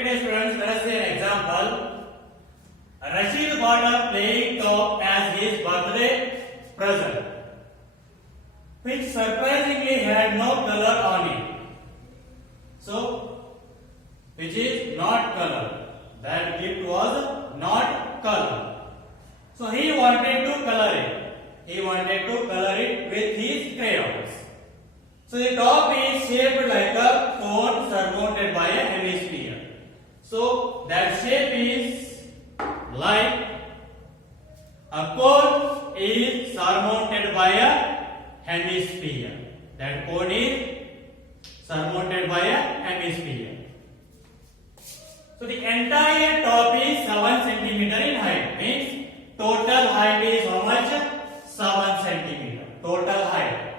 Okay, dear students, let us see an example. Rashid bought a playing top as his birthday present, which surprisingly had no color on it. So, which is not color. That gift was not color. So he wanted to color it. He wanted to color it with his crayons. So the top is shaped like a cone surmounted by a hemisphere. So that shape is like a cone is surmounted by a hemisphere. That cone is surmounted by a hemisphere. So the entire top is 7 centimeter in height. Means total height is how much? 7 centimeter. Total height.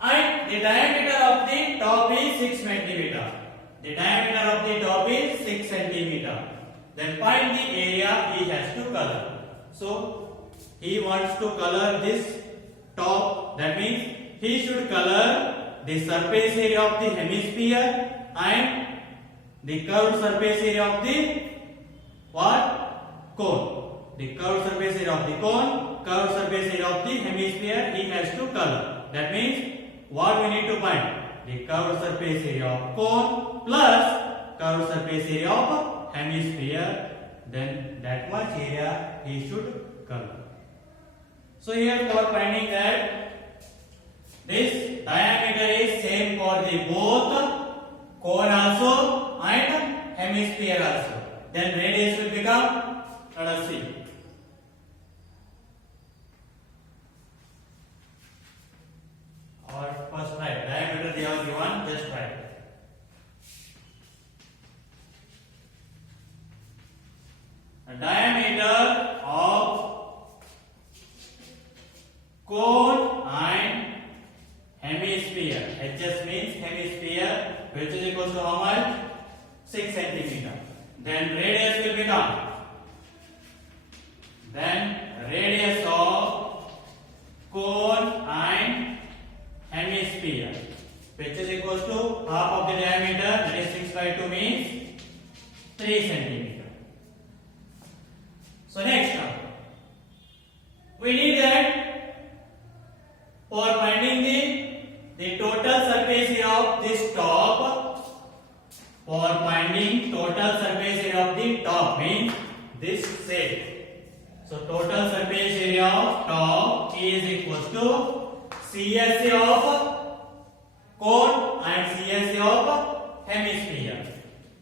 And the diameter of the top is 6 centimeter. The diameter of the top is 6 centimeter. Then find the area he has to color. So he wants to color this top. That means he should color the surface area of the hemisphere and the curved surface area of the what? Cone. The curved surface area of the cone, curved surface area of the hemisphere he has to color. That means what we need to find? The curved surface area of cone plus curved surface area of hemisphere. Then that much area he should color. So here for finding that this diameter is same for the both cone also and hemisphere also. Then radius will become, let us see. Or first write diameter they are given, just write. The diameter of cone and hemisphere. HS means hemisphere, which is equal to how much? 6 centimeter. Then radius will become. Then radius of cone and hemisphere, which is equal to half of the diameter, that is 6 by 2 means 3 centimeter. So next now, we need that for finding the total surface area of this top. For finding total surface area of the top means this shape. So total surface area of top is equal to CSA of cone and CSA of hemisphere.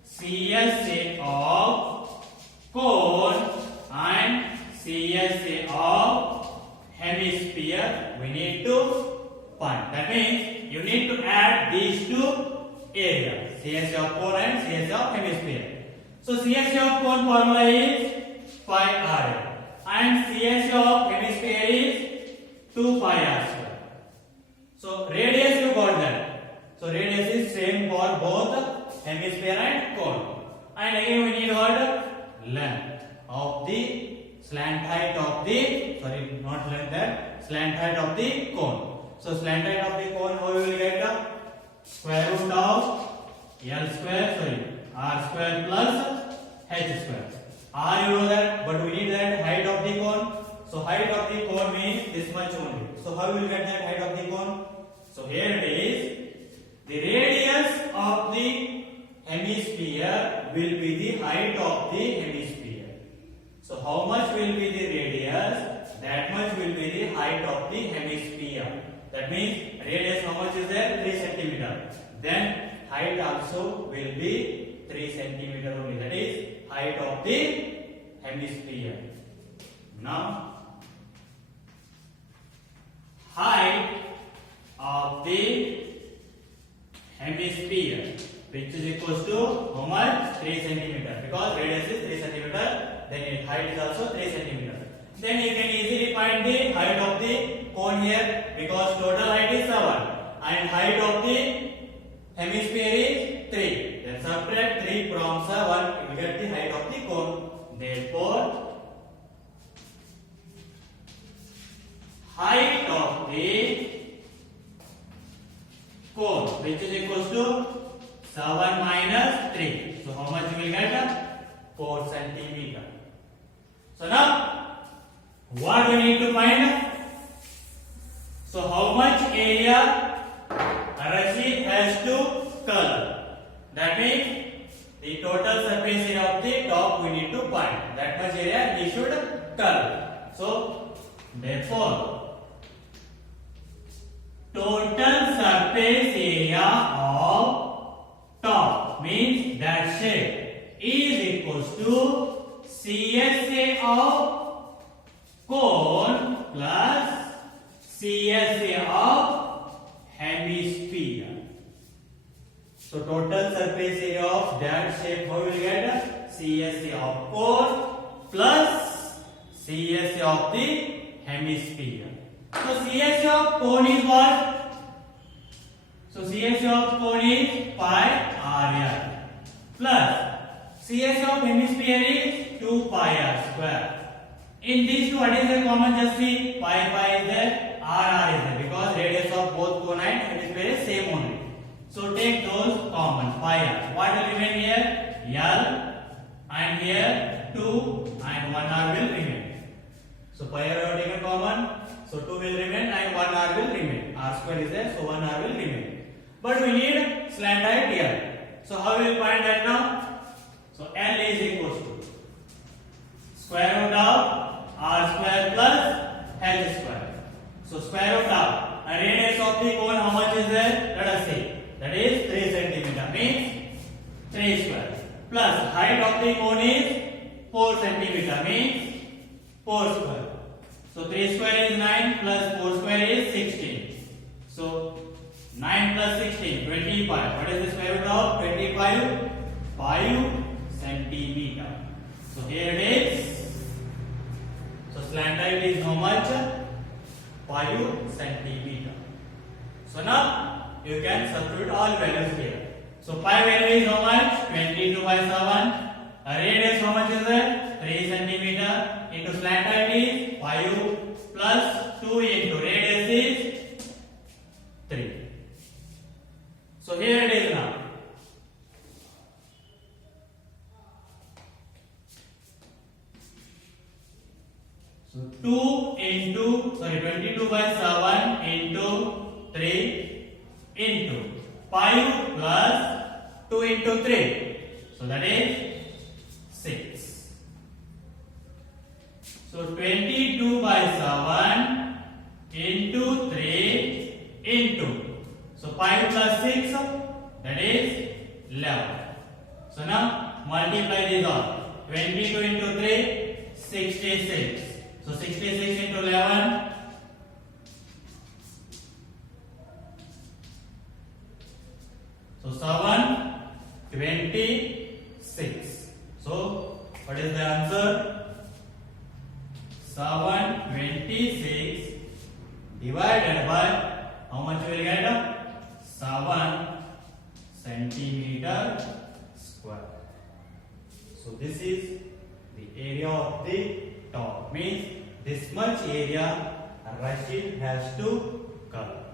CSA of cone and CSA of hemisphere we need to find. That means you need to add these two areas, CSA of cone and CSA of hemisphere. So CSA of cone formula is 5r and CSA of hemisphere is 2 pi r square. So radius you got that. So radius is same for both hemisphere and cone. And again we need what? Length of the slant height of the, sorry, not length that, slant height of the cone. So slant height of the cone, how we will get? Square root of L square, sorry, R square plus H square. R you know that, but we need that height of the cone. So height of the cone means this much only. So how we will get that height of the cone? So here it is. The radius of the hemisphere will be the height of the hemisphere. So how much will be the radius? That much will be the height of the hemisphere. That means radius how much is there? 3 centimeter. Then height also will be 3 centimeter only. That is height of the hemisphere. Now height of the hemisphere, which is equal to how much? 3 centimeter. Because radius is 3 centimeter, then height is also 3 centimeter. Then you can easily find the height of the cone here, because total height is 7 and height of the hemisphere is 3. Then subtract 3 from 7, you will get the height of the cone. Therefore, height of the cone, which is equal to 7 minus 3. So how much you will get? 4 centimeter. So now, what we need to find? So how much area Rashid has to color? That means the total surface area of the top we need to find. That much area he should color. So therefore, total surface area of top means that shape is equals to CSA of cone plus CSA of hemisphere. So total surface area of that shape how you will get? CSA of cone plus CSA of the hemisphere. So CSA of cone is what? So CSA of cone is pi r plus CSA of hemisphere is 2 pi r square. In these two, what is the common? Just see, pi is there, r is there, because radius of both cone and hemisphere is same only. So take those common, pi r. What will remain here? L, and here 2 and 1 r will remain. So pi r are taken common, so 2 will remain and 1 r will remain. R square is there, so 1 r will remain. But we need slant height here. So how will we find that now? So L is equals to square root of r square plus h square. So square root of a radius of the cone, how much is there? Let us see. That is 3 centimeter, means 3 square. Plus height of the cone is 4 centimeter, means 4 square. So 3 square is 9 plus 4 square is 16. So 9 plus 16, 25. What is the square root of 25? 5 centimeter. So here it is. So slant height is how much? 5 centimeter. So now you can substitute all values here. So pi value is how much? 22 by 7. A radius how much is there? 3 centimeter. Into slant height is 5 plus 2 into radius is 3. So here it is now. So 22 by 7 into 3 into 5 plus 2 into 3. So that is 6. So 22 by 7 into 3 into. So 5 plus 6, that is 11. So now multiply these all. 22 into 3, 66. So 66 into 11. So 7, 26. So what is the answer? 726 divided by how much you will get? 7 centimeter square. So this is the area of the top, means this much area Rashid has to cover.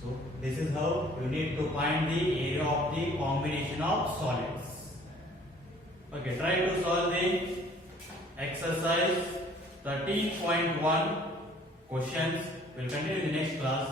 So this is how you need to find the area of the combination of solids. Okay, try to solve the exercise 13.1 questions. We'll continue in the next class.